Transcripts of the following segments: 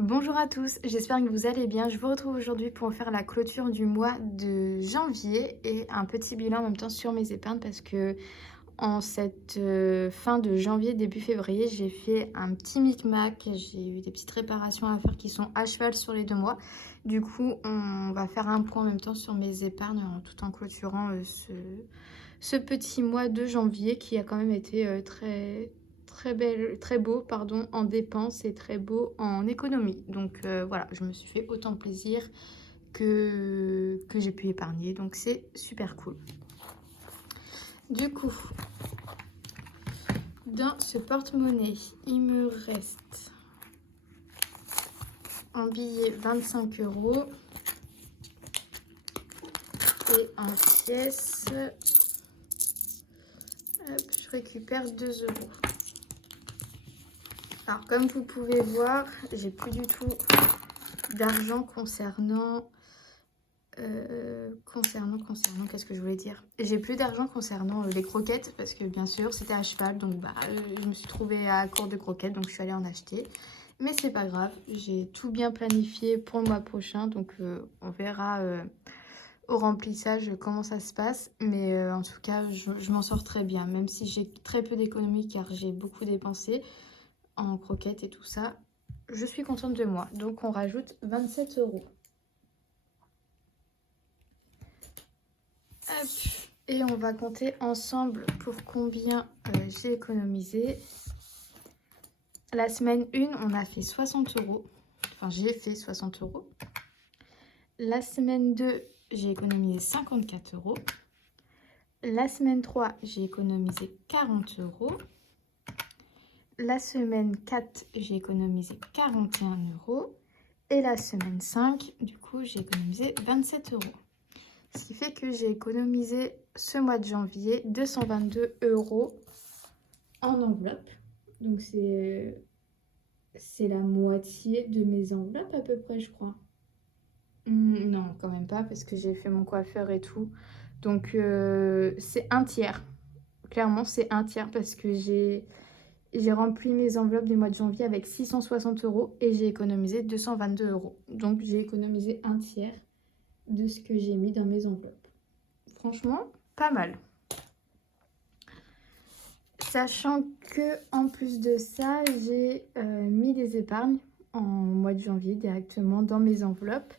Bonjour à tous, j'espère que vous allez bien. Je vous retrouve aujourd'hui pour faire la clôture du mois de janvier et un petit bilan en même temps sur mes épargnes parce que en cette fin de janvier, début février, j'ai fait un petit micmac. J'ai eu des petites réparations à faire qui sont à cheval sur les 2 mois. Du coup, on va faire un point en même temps sur mes épargnes tout en clôturant ce petit mois de janvier qui a quand même été très beau pardon, en dépenses et très beau en économie. Donc voilà, je me suis fait autant de plaisir que j'ai pu épargner. Donc c'est super cool. Du coup, dans ce porte-monnaie, il me reste en billets 25 € et en pièces, hop, je récupère 2 €. Alors comme vous pouvez voir, j'ai plus du tout d'argent concernant qu'est-ce que je voulais dire, j'ai plus d'argent concernant les croquettes parce que bien sûr c'était à cheval, donc je me suis trouvée à court de croquettes, donc je suis allée en acheter, mais c'est pas grave, j'ai tout bien planifié pour le mois prochain, donc on verra au remplissage comment ça se passe, mais en tout cas je m'en sors très bien, même si j'ai très peu d'économies car j'ai beaucoup dépensé en croquettes et tout ça. Je suis contente de moi, donc on rajoute 27 €. Hop. Et on va compter ensemble pour combien j'ai économisé. La semaine 1, on a fait 60 €. Enfin, j'ai fait 60 €. La semaine 2, j'ai économisé 54 €. La semaine 3, j'ai économisé 40 €. La semaine 4, j'ai économisé 41 €. Et la semaine 5, du coup, j'ai économisé 27 €. Ce qui fait que j'ai économisé ce mois de janvier 222 € en enveloppe. Donc c'est la moitié de mes enveloppes à peu près, je crois. Non, quand même pas, parce que j'ai fait mon coiffeur et tout. Donc c'est un tiers. Clairement, c'est un tiers parce que j'ai rempli mes enveloppes du mois de janvier avec 660 € et j'ai économisé 222 €. Donc j'ai économisé un tiers de ce que j'ai mis dans mes enveloppes. Franchement, pas mal. Sachant que en plus de ça, j'ai mis des épargnes en mois de janvier directement dans mes enveloppes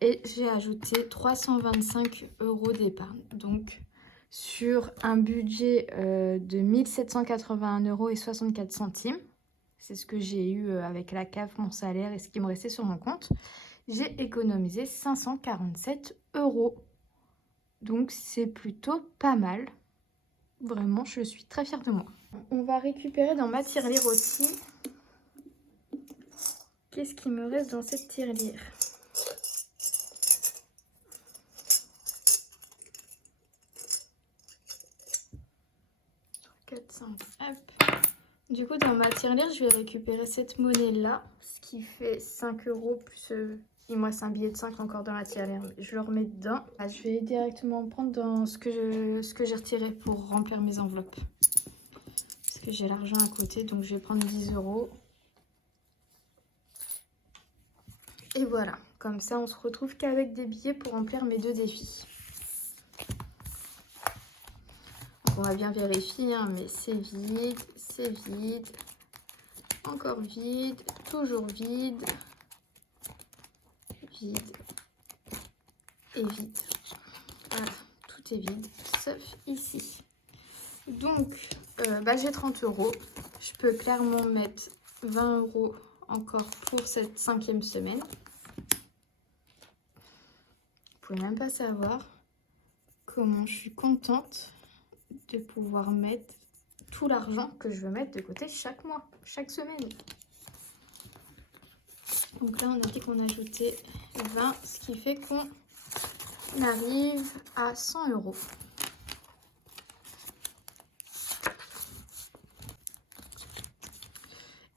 et j'ai ajouté 325 € d'épargne. Donc sur un budget de 1781,64 €, c'est ce que j'ai eu avec la CAF, mon salaire et ce qui me restait sur mon compte, j'ai économisé 547 €. Donc c'est plutôt pas mal. Vraiment, je suis très fière de moi. On va récupérer dans ma tirelire aussi. Qu'est-ce qui me reste dans cette tirelire? Hop. Du coup, dans ma tirelire, je vais récupérer cette monnaie-là, ce qui fait 5 € plus... il me reste un billet de 5 encore dans la tirelire. Je le remets dedans. Là, je vais directement prendre dans ce que j'ai retiré pour remplir mes enveloppes. Parce que j'ai l'argent à côté, donc je vais prendre 10 €. Et voilà, comme ça on se retrouve qu'avec des billets pour remplir mes 2 défis. Donc on va bien vérifier, hein, mais c'est vide, encore vide, toujours vide, vide et vide. Voilà, tout est vide, sauf ici. Donc j'ai 30 €. Je peux clairement mettre 20 € encore pour cette 5e semaine. Vous pouvez même pas savoir comment je suis contente de pouvoir mettre tout l'argent que je veux mettre de côté chaque mois, chaque semaine. Donc là, on a dit qu'on ajoutait 20, ce qui fait qu'on arrive à 100 €.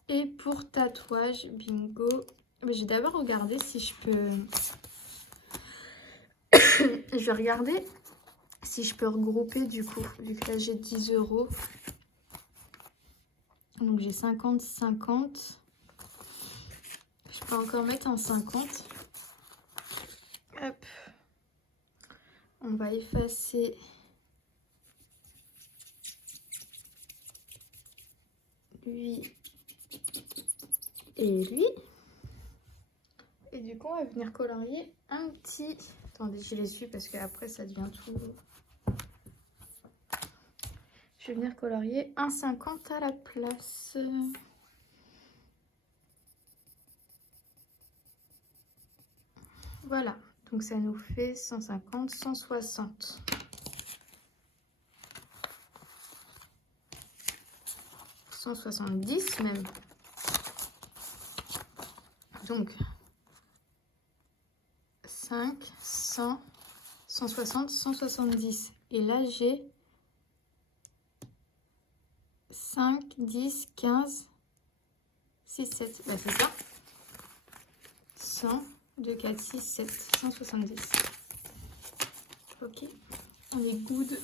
Et pour tatouage, bingo, je vais d'abord regarder si je peux... je vais regarder si je peux regrouper du coup, vu que là j'ai 10 €. Donc j'ai 50, 50. Je vais encore mettre un 50. Hop. On va effacer lui et lui. Et du coup, on va venir colorier un petit... Attendez, je les suis parce qu'après, ça devient tout... Je vais venir colorier un 50 à la place. Voilà, donc ça nous fait 150, 160. 170 même. Donc 5, 100, 160, 170. Et là j'ai 5, 10, 15, 6, 7. Bah c'est ça. 100, 2, 4, 6, 7, 170. Ok, on est good.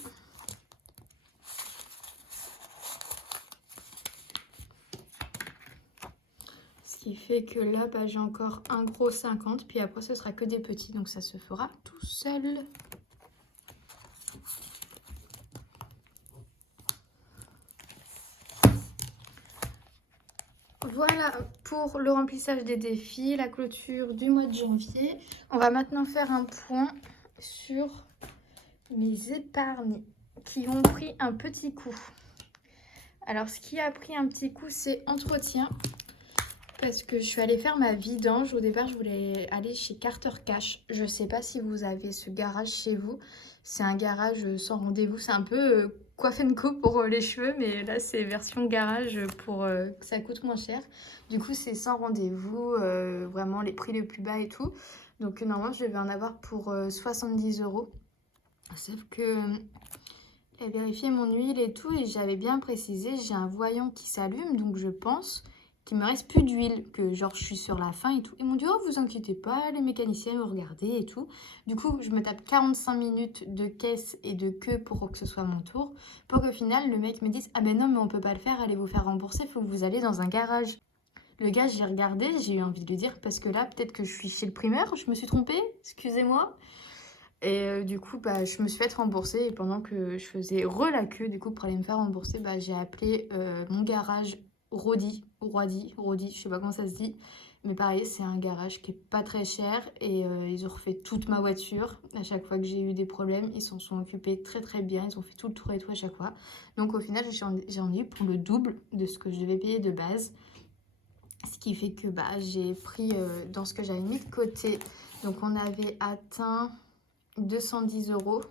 Ce qui fait que là, bah, j'ai encore un gros 50, puis après ce sera que des petits, donc ça se fera tout seul. Voilà pour le remplissage des défis, la clôture du mois de janvier. On va maintenant faire un point sur mes épargnes qui ont pris un petit coup. Alors ce qui a pris un petit coup, c'est entretien. Parce que je suis allée faire ma vidange. Au départ, je voulais aller chez Carter Cash. Je ne sais pas si vous avez ce garage chez vous. C'est un garage sans rendez-vous. C'est un peu Coiffe & Co pour les cheveux. Mais là, c'est version garage pour que ça coûte moins cher. Du coup, c'est sans rendez-vous. Vraiment, les prix les plus bas et tout. Donc, normalement, je devais en avoir pour 70 €. Sauf que j'ai vérifié mon huile et tout. Et j'avais bien précisé, j'ai un voyant qui s'allume. Donc, je pense... qu'il me reste plus d'huile, que genre je suis sur la fin et tout. Ils m'ont dit oh vous inquiétez pas, les mécaniciens vont regarder et tout. Du coup je me tape 45 minutes de caisse et de queue pour que ce soit mon tour, pour qu'au final le mec me dise ah ben non mais on peut pas le faire, allez vous faire rembourser, faut que vous allez dans un garage. Le gars, j'ai regardé, j'ai eu envie de lui dire parce que là peut-être que je suis chez le primeur, je me suis trompée, excusez-moi. Et du coup, bah, je me suis fait rembourser et pendant que je faisais la queue, du coup, pour aller me faire rembourser, bah, j'ai appelé mon garage Rodi, je sais pas comment ça se dit. Mais pareil, c'est un garage qui est pas très cher et ils ont refait toute ma voiture. À chaque fois que j'ai eu des problèmes, ils s'en sont occupés très très bien. Ils ont fait tout le tour et tout à chaque fois. Donc au final, j'en ai eu pour le double de ce que je devais payer de base. Ce qui fait que bah, j'ai pris dans ce que j'avais mis de côté. Donc on avait atteint 210 €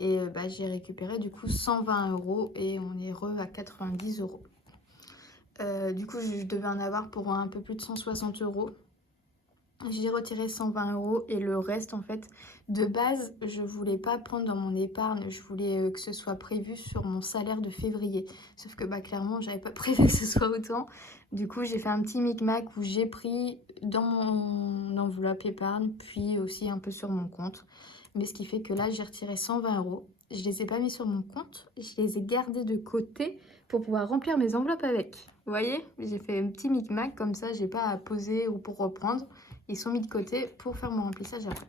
et bah, j'ai récupéré du coup 120 € et on est à 90 €. Du coup je devais en avoir pour un peu plus de 160 €. J'ai retiré 120 € et le reste en fait de base je voulais pas prendre dans mon épargne, je voulais que ce soit prévu sur mon salaire de février, sauf que bah clairement j'avais pas prévu que ce soit autant. Du coup j'ai fait un petit micmac où j'ai pris dans mon enveloppe épargne puis aussi un peu sur mon compte, mais ce qui fait que là j'ai retiré 120 €. Je les ai pas mis sur mon compte, je les ai gardés de côté pour pouvoir remplir mes enveloppes avec. Vous voyez, j'ai fait un petit micmac comme ça, j'ai pas à poser ou pour reprendre. Ils sont mis de côté pour faire mon remplissage après.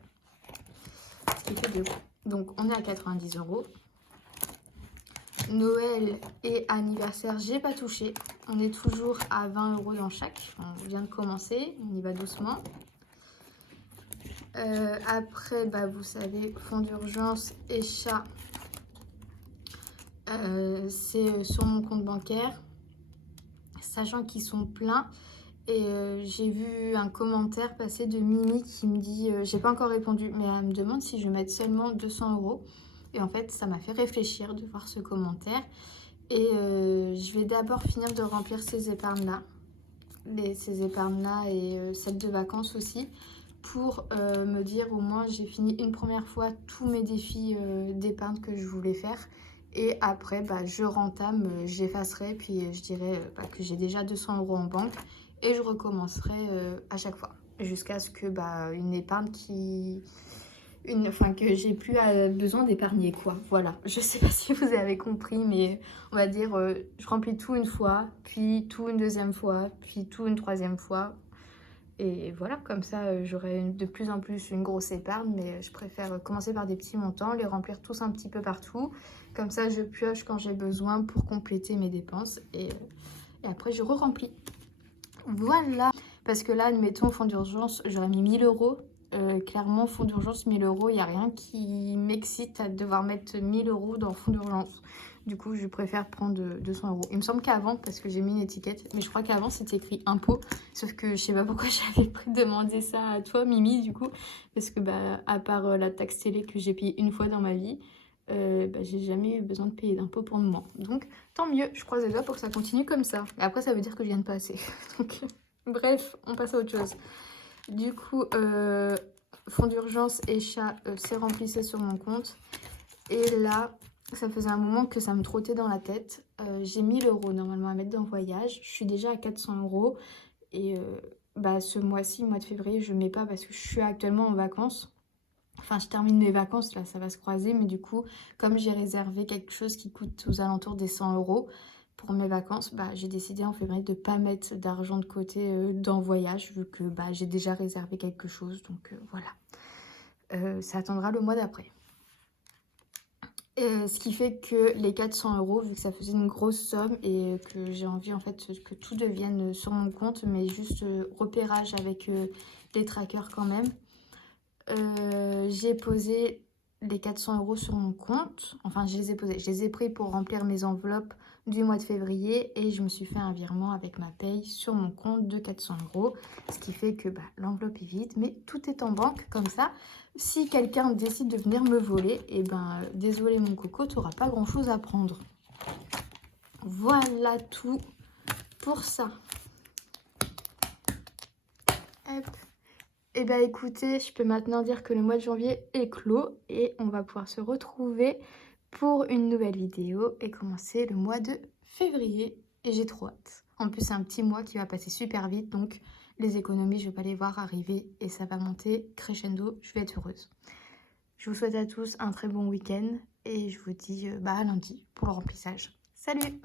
Ce qui fait deux. Donc on est à 90 €. Noël et anniversaire, j'ai pas touché. On est toujours à 20 € dans chaque. On vient de commencer, on y va doucement. Après, bah, vous savez, fonds d'urgence et chat, c'est sur mon compte bancaire. Sachant qu'ils sont pleins. Et j'ai vu un commentaire passer de Mimi qui me dit, j'ai pas encore répondu, mais elle me demande si je vais mettre seulement 200 €. Et en fait, ça m'a fait réfléchir de voir ce commentaire. Et je vais d'abord finir de remplir ces épargnes-là. Ces épargnes-là et celles de vacances aussi. Pour me dire au moins j'ai fini une première fois tous mes défis d'épargne que je voulais faire. Et après, bah, je rentame, j'effacerai, puis je dirai bah, que j'ai déjà 200 € en banque. Et je recommencerai à chaque fois. Jusqu'à ce que bah, une épargne que j'ai plus besoin d'épargner quoi. Voilà, je sais pas si vous avez compris, mais on va dire je remplis tout une fois, puis tout une deuxième fois, puis tout une troisième fois. Et voilà, comme ça, j'aurai de plus en plus une grosse épargne, mais je préfère commencer par des petits montants, les remplir tous un petit peu partout. Comme ça, je pioche quand j'ai besoin pour compléter mes dépenses et après, je re-remplis. Voilà, parce que là, admettons, fonds d'urgence, j'aurais mis 1000 euros. Clairement, fonds d'urgence, 1000 euros, il n'y a rien qui m'excite à devoir mettre 1000 euros dans fonds d'urgence. Du coup, je préfère prendre 200 euros. Il me semble qu'avant, parce que j'ai mis une étiquette, mais je crois qu'avant, c'était écrit impôt. Sauf que je sais pas pourquoi j'avais demandé ça à toi, Mimi, du coup. Parce que, bah, à part la taxe télé que j'ai payée une fois dans ma vie, bah, j'ai jamais eu besoin de payer d'impôt pour le moment. Donc, tant mieux, je croise les doigts pour que ça continue comme ça. Et après, ça veut dire que je gagne pas assez. Donc, bref, on passe à autre chose. Du coup, fonds d'urgence et chat, c'est remplissé sur mon compte. Et là, ça faisait un moment que ça me trottait dans la tête. J'ai 1000 euros normalement à mettre dans le voyage. Je suis déjà à 400 euros. Et bah, ce mois-ci, mois de février, je ne mets pas parce que je suis actuellement en vacances. Enfin, je termine mes vacances, là, ça va se croiser. Mais du coup, comme j'ai réservé quelque chose qui coûte aux alentours des 100 euros pour mes vacances, bah, j'ai décidé en février de ne pas mettre d'argent de côté dans le voyage, vu que bah, j'ai déjà réservé quelque chose. Donc voilà, ça attendra le mois d'après. Ce qui fait que les 400 euros, vu que ça faisait une grosse somme et que j'ai envie en fait que tout devienne sur mon compte, mais juste repérage avec les trackers quand même. J'ai posé les 400 euros sur mon compte. Enfin, je les ai posés. Je les ai pris pour remplir mes enveloppes du mois de février et je me suis fait un virement avec ma paye sur mon compte de 400 euros. Ce qui fait que bah, l'enveloppe est vide, mais tout est en banque comme ça. Si quelqu'un décide de venir me voler, et ben désolé mon coco, tu n'auras pas grand chose à prendre. Voilà tout pour ça. Hop. Et bah écoutez, je peux maintenant dire que le mois de janvier est clos et on va pouvoir se retrouver pour une nouvelle vidéo et commencer le mois de février. Et j'ai trop hâte. En plus, c'est un petit mois qui va passer super vite, donc les économies, je vais pas les voir arriver et ça va monter crescendo. Je vais être heureuse. Je vous souhaite à tous un très bon week-end et je vous dis à lundi pour le remplissage. Salut!